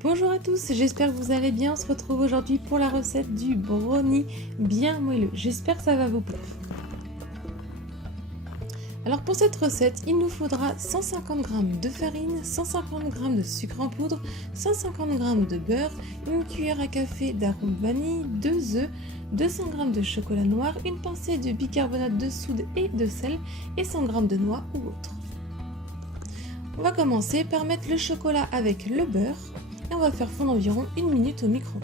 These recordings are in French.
Bonjour à tous, j'espère que vous allez bien. On se retrouve aujourd'hui pour la recette du brownie bien moelleux. J'espère que ça va vous plaire. Alors pour cette recette, il nous faudra 150 g de farine, 150 g de sucre en poudre, 150 g de beurre, une cuillère à café d'arôme vanille, 2 œufs, 200 g de chocolat noir, une pincée de bicarbonate de soude et de sel et 100 g de noix ou autre. On va commencer par mettre le chocolat avec le beurre. Et on va faire fondre environ 1 minute au micro-ondes.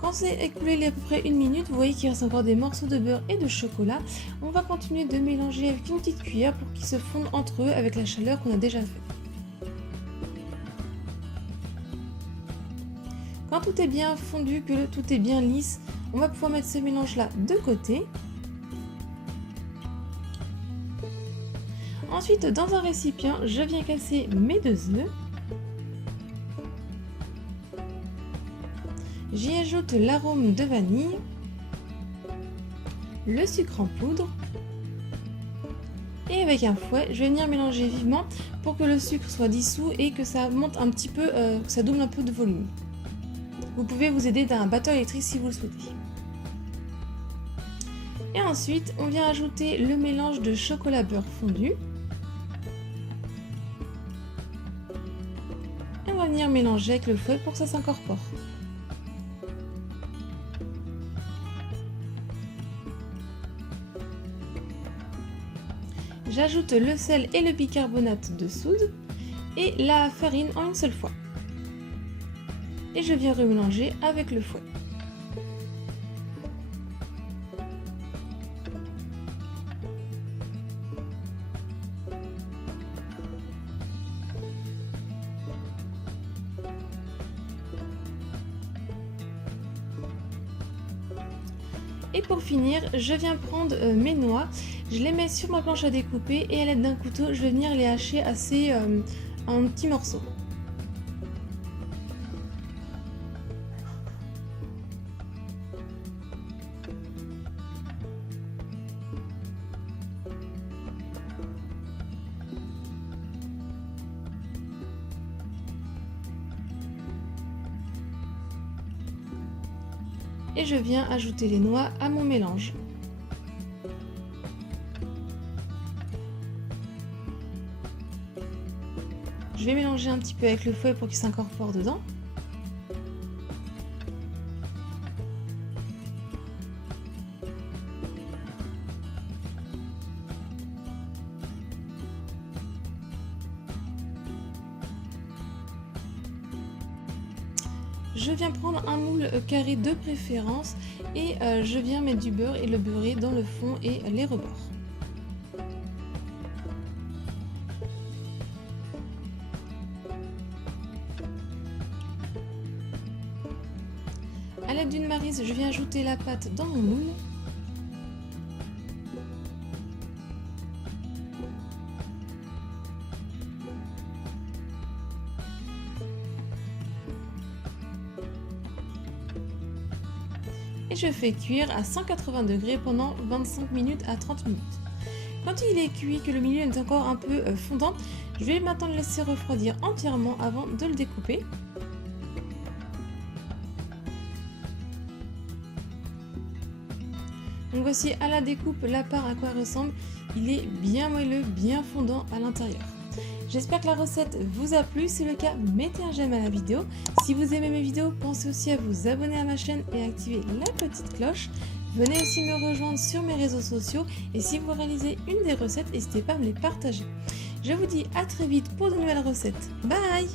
Quand c'est écoulé à peu près 1 minute, vous voyez qu'il reste encore des morceaux de beurre et de chocolat. On va continuer de mélanger avec une petite cuillère pour qu'ils se fondent entre eux avec la chaleur qu'on a déjà fait. Quand tout est bien fondu, que tout est bien lisse, on va pouvoir mettre ce mélange-là de côté. Ensuite, dans un récipient, je viens casser mes 2 œufs. J'y ajoute l'arôme de vanille, le sucre en poudre et avec un fouet, je vais venir mélanger vivement pour que le sucre soit dissous et que ça monte un petit peu, que ça double un peu de volume. Vous pouvez vous aider d'un batteur électrique si vous le souhaitez. Et ensuite, on vient ajouter le mélange de chocolat beurre fondu. Et on va venir mélanger avec le fouet pour que ça s'incorpore. J'ajoute le sel et le bicarbonate de soude et la farine en une seule fois. Et je viens remélanger avec le fouet. Et pour finir, je viens prendre mes noix, je les mets sur ma planche à découper et à l'aide d'un couteau, je vais venir les hacher assez en petits morceaux. Et je viens ajouter les noix à mon mélange. Je vais mélanger un petit peu avec le fouet pour qu'il s'incorpore dedans. Je viens prendre un moule carré de préférence et je viens mettre du beurre et le beurrer dans le fond et les rebords. À l'aide d'une maryse, je viens ajouter la pâte dans mon moule. Et je fais cuire à 180 degrés pendant 25 minutes à 30 minutes. Quand il est cuit, que le milieu est encore un peu fondant, je vais maintenant le laisser refroidir entièrement avant de le découper. Donc voici à la découpe la part à quoi il ressemble. Il est bien moelleux, bien fondant à l'intérieur. J'espère que la recette vous a plu, si c'est le cas, mettez un j'aime à la vidéo. Si vous aimez mes vidéos, pensez aussi à vous abonner à ma chaîne et à activer la petite cloche. Venez aussi me rejoindre sur mes réseaux sociaux et si vous réalisez une des recettes, n'hésitez pas à me les partager. Je vous dis à très vite pour de nouvelles recettes. Bye!